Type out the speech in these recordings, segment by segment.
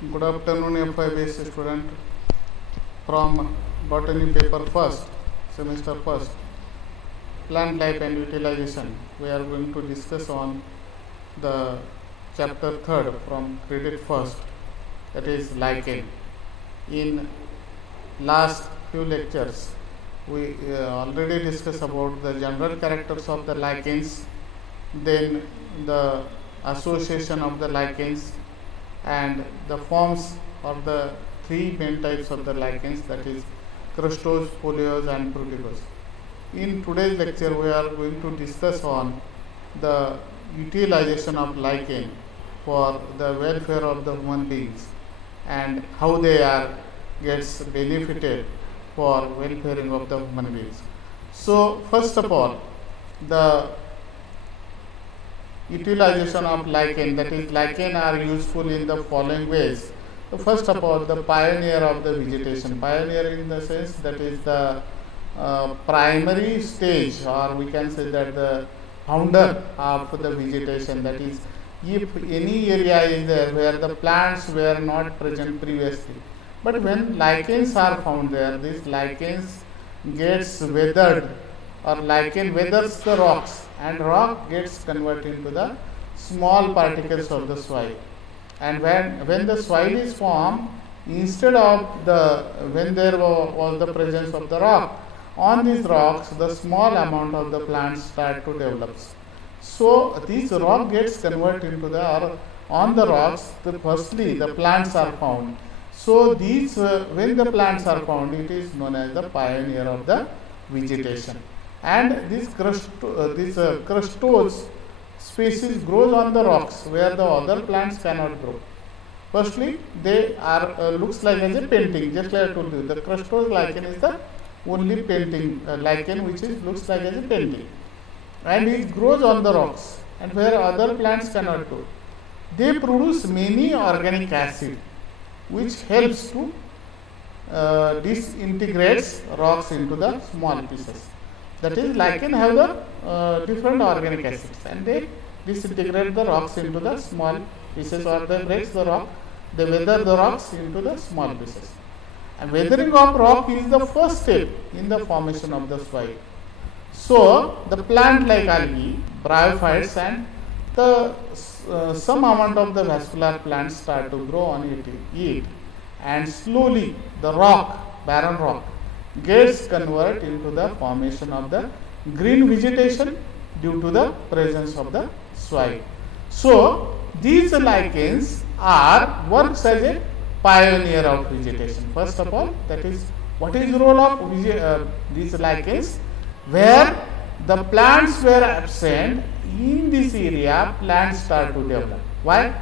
Good afternoon, FI-based student from botany paper first, semester first, plant life and utilization. We are going to discuss on the chapter third from credit first, that is lichen. In last few lectures, we already discussed about the general characters of the lichens, then the association of the lichens, and the forms of the three main types of the lichens, that is crustose, foliose and fruticose. In today's lecture we are going to discuss on the utilization of lichen for the welfare of the human beings and how they are gets benefited for welfare of the human beings. So first of all, the utilization of lichen, that is lichen are useful in the following ways. So first of all, the pioneer of the vegetation, pioneer in the sense that is the primary stage, or we can say that the founder of the vegetation, that is if any area is there where the plants were not present previously, but when lichens are found there, these lichens gets weathered, or lichen weathers the rocks, and rock gets converted into the small particles of the soil. And when the soil is formed, instead of when there was the presence of the rock, on these rocks the small amount of the plants start to develop. So this rock gets converted into on the rocks, firstly the plants are found. So these when the plants are found, it is known as the pioneer of the vegetation. And this crustose species grows on the rocks where the other plants cannot grow. Firstly, they are looks like as a painting, just like I told you. The crustose lichen is the only painting lichen which looks like as a painting, and it grows on the rocks and where other plants cannot grow. They produce many organic acid which helps to disintegrates rocks into the small pieces. That is, lichen have the different organic acids, and they disintegrate the rocks into the small pieces, or they breaks the rock, they weather the rocks into the small pieces. And weathering of rock is the first step in the formation of the soil. So the plant like algae, bryophytes, and the some amount of the vascular plants start to grow on it, and slowly the rock, barren rock, gets converted into the formation of the green vegetation due to the presence of the soil. So these lichens works as a pioneer of vegetation. First of all, that is what is the role of these lichens? Where the plants were absent, in this area plants start to develop. Why?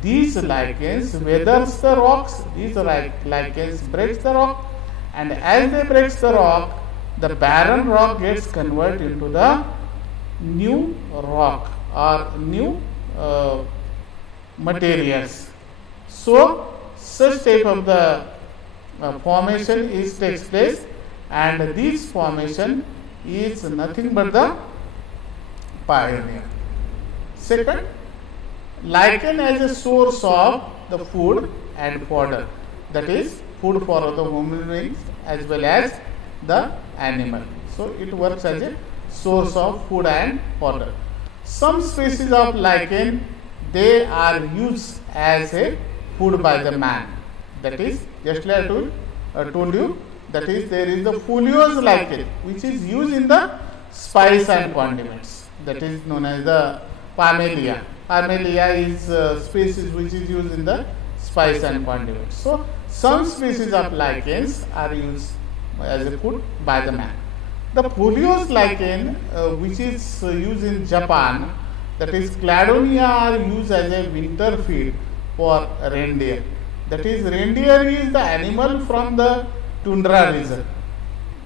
These lichens weathers the rocks, these lichens breaks the rock, and as they breaks the rock, the barren rock gets converted into the new rock or new materials. So such type of the formation takes place, and this formation is nothing but the pioneer. Second, lichen as a source of the food and fodder, that is food for the human beings as well as the animal. So it works as a source of food and fodder. Some species of lichen, they are used as a food by the man. That is, just like I told you, that is, there is the foliose lichen which is used in the spice and condiments. That is known as the Parmelia. Parmelia is a species which is used in the spice and condiments. So some species of lichens are used as a food by the man. The foliose lichen which is used in Japan, that is Cladonia, are used as a winter feed for reindeer. That is, reindeer is the animal from the tundra region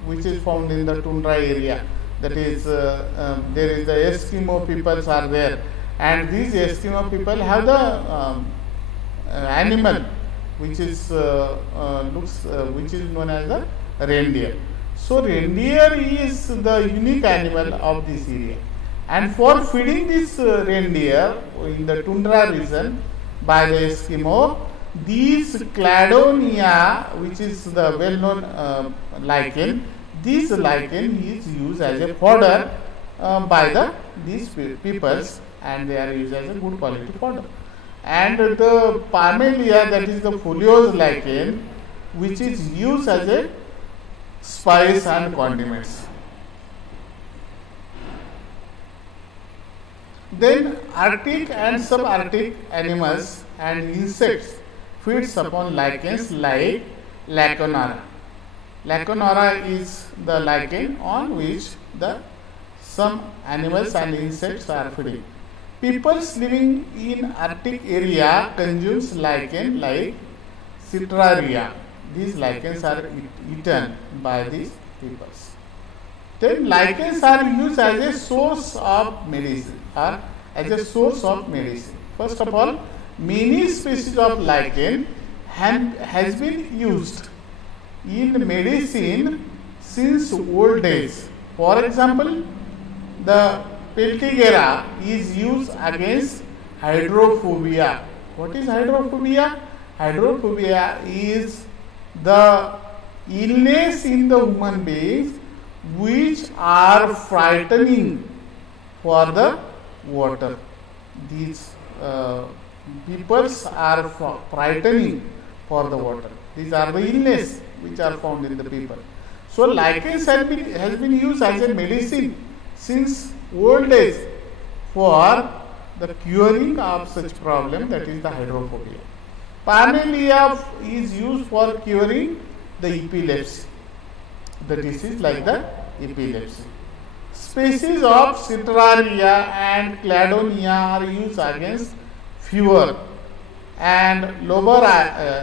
which is found in the tundra area. That is, there is the Eskimo peoples are there, and these Eskimo people have the animal which is which is known as the reindeer. So reindeer is the unique animal of this area, and for feeding this reindeer in the tundra region by the Eskimo, these cladonia, which is the well-known lichen, this lichen is used as a fodder by these peoples, and they are used as a good quality fodder. And the Parmelia, that is the foliose lichen, which is used as a spice and condiments. Then Arctic and subarctic animals and insects feeds upon lichens like Laconara. Laconara is the lichen on which some animals and insects are feeding. Peoples living in Arctic area consumes lichen like Citraria. These lichens are eaten by these peoples. Then lichens are used as a source of medicine First of all, many species of lichen has been used in medicine since old days. For example, the Peltigera is used against hydrophobia. What is hydrophobia? Hydrophobia is the illness in the human beings which are frightening for the water. These peoples are frightening for the water. These are the illness which are found in the people. So lichens has been used as a medicine since old days for the curing of such problem, that is the hydrophobia. Parmelia is used for curing the epilepsy, the disease like the epilepsy. Species of Citraria and Cladonia are used against fever, and Lobaria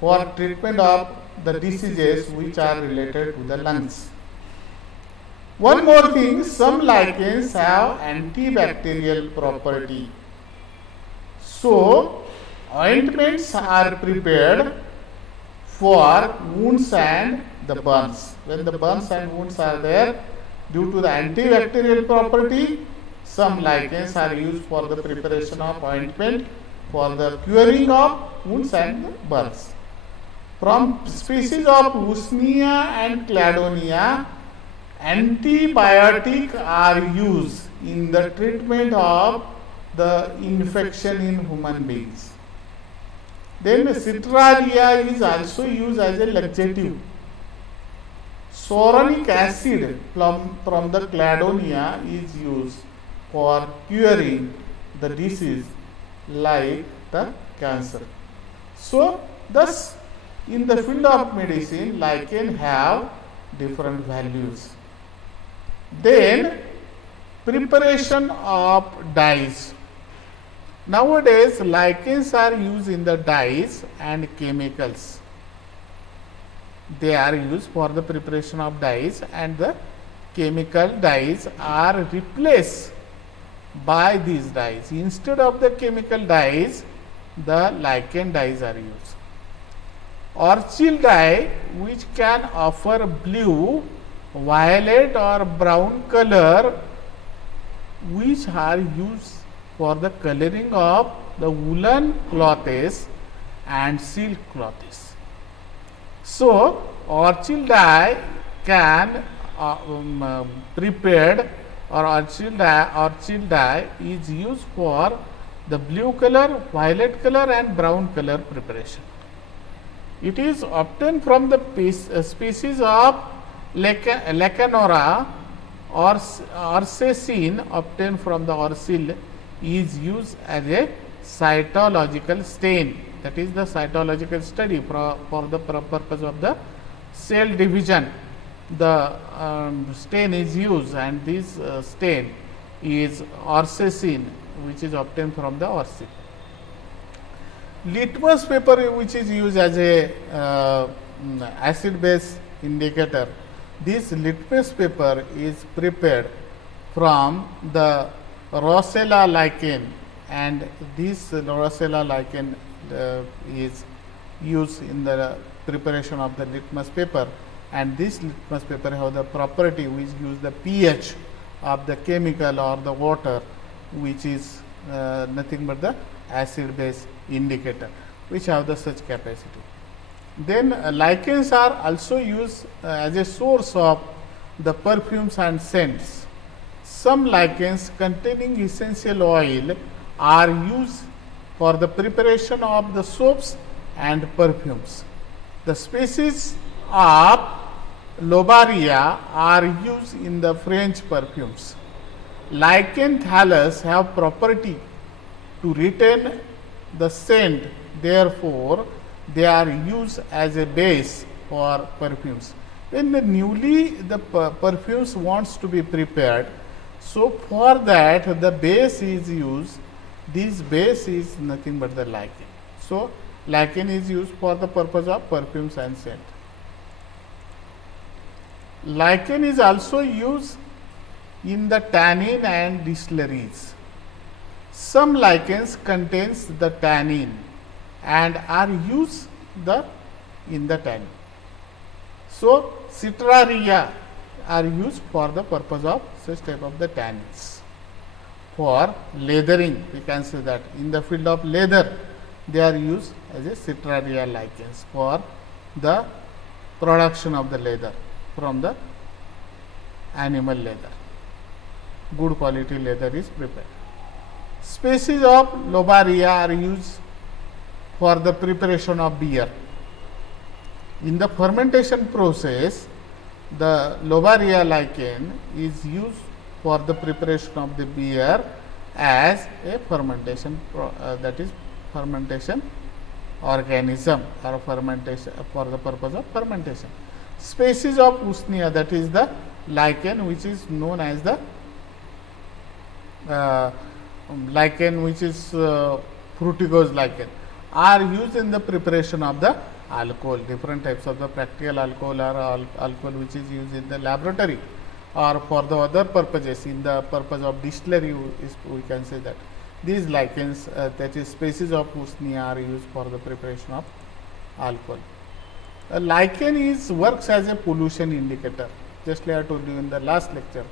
for treatment of the diseases which are related to the lungs. One more thing, some lichens have antibacterial property. So, ointments are prepared for wounds and the burns. When the burns and wounds are there, due to the antibacterial property, some lichens are used for the preparation of ointment for the curing of wounds and burns. From species of Usnea and Cladonia, antibiotics are used in the treatment of the infection in human beings. Then Citraria is also used as a laxative. Soronic acid from the Cladonia is used for curing the disease like the cancer. So, thus in the field of medicine, lichen have different values. Then preparation of dyes. Nowadays, lichens are used in the dyes and chemicals. They are used for the preparation of dyes, and the chemical dyes are replaced by these dyes. Instead of the chemical dyes, the lichen dyes are used. Orchil dye, which can offer blue, violet or brown color, which are used for the coloring of the woolen clothes and silk clothes. So, orchil dye can prepared, or orchil dye is used for the blue color, violet color and brown color preparation. It is obtained from the species of Lacanora or Orcecine, obtained from the orchil, is used as a cytological stain. That is the cytological study for the purpose of the cell division. The stain is used, and this stain is Orcecine, which is obtained from the orchil. Litmus paper, which is used as a acid base indicator. This litmus paper is prepared from the Rossella lichen, and this Rossella lichen is used in the preparation of the litmus paper, and this litmus paper have the property which gives the pH of the chemical or the water, which is nothing but the acid base indicator which have the such capacity. Then lichens are also used as a source of the perfumes and scents. Some lichens containing essential oil are used for the preparation of the soaps and perfumes. The species of Lobaria are used in the French perfumes. Lichen thallus have property to retain the scent, therefore they are used as a base for perfumes. When the perfumes wants to be prepared, so for that the base is used. This base is nothing but the lichen. So lichen is used for the purpose of perfumes and scent. Lichen is also used in the tannin and distilleries. Some lichens contains the tannin and are used in the tannin. So Citraria are used for the purpose of such type of the tannins. For leathering, we can say that in the field of leather, they are used as a Citraria lichens for the production of the leather from the animal leather. Good quality leather is prepared. Species of Lobaria are used for the preparation of beer. In the fermentation process, the Lobaria lichen is used for the preparation of the beer as a fermentation fermentation organism or fermentation for the purpose of fermentation. Species of Usnea, that is the lichen which is known as the lichen which is fructigose lichen, are used in the preparation of the alcohol. Different types of the practical alcohol or alcohol which is used in the laboratory or for the other purposes. In the purpose of distillery, we can say that these lichens, that is species of Usnea, are used for the preparation of alcohol. A lichen works as a pollution indicator. Just like I told you in the last lecture,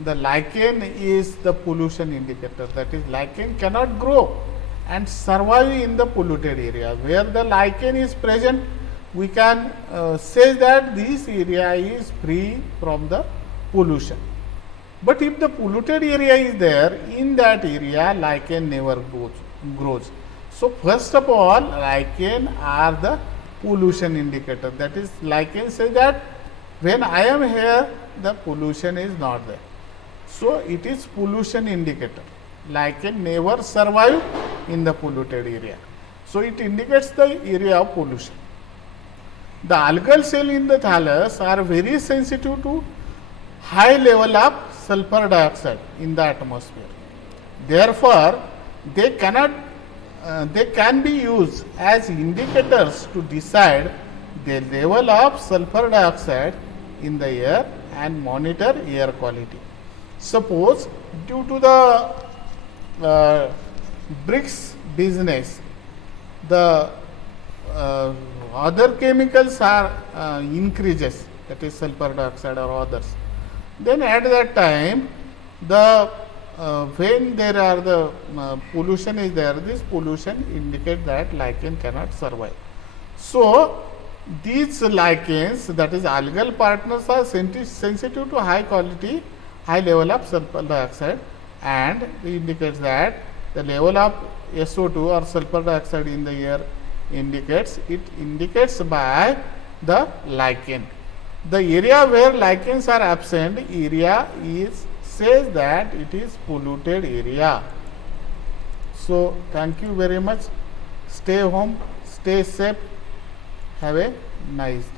the lichen is the pollution indicator. That is, lichen cannot grow and survive in the polluted area. Where the lichen is present, we can say that this area is free from the pollution. But if the polluted area is there, in that area lichen never grows. So first of all, lichen are the pollution indicator. That is, lichen say that when I am here, the pollution is not there. So it is pollution indicator. Lichen never survive in the polluted area. So it indicates the area of pollution. The algal cell in the thallus are very sensitive to high level of sulfur dioxide in the atmosphere. Therefore, they can be used as indicators to decide the level of sulfur dioxide in the air and monitor air quality. Suppose due to the bricks business, the other chemicals are increases, that is sulfur dioxide or others. Then at that time, the when there are the pollution is there, this pollution indicate that lichen cannot survive. So these lichens, that is algal partners, are sensitive to high level of sulfur dioxide, and it indicates that the level of SO2 or sulfur dioxide in the air indicates by the lichen. The area where lichens are absent, says that it is polluted area. So thank you very much. Stay home, stay safe, have a nice day.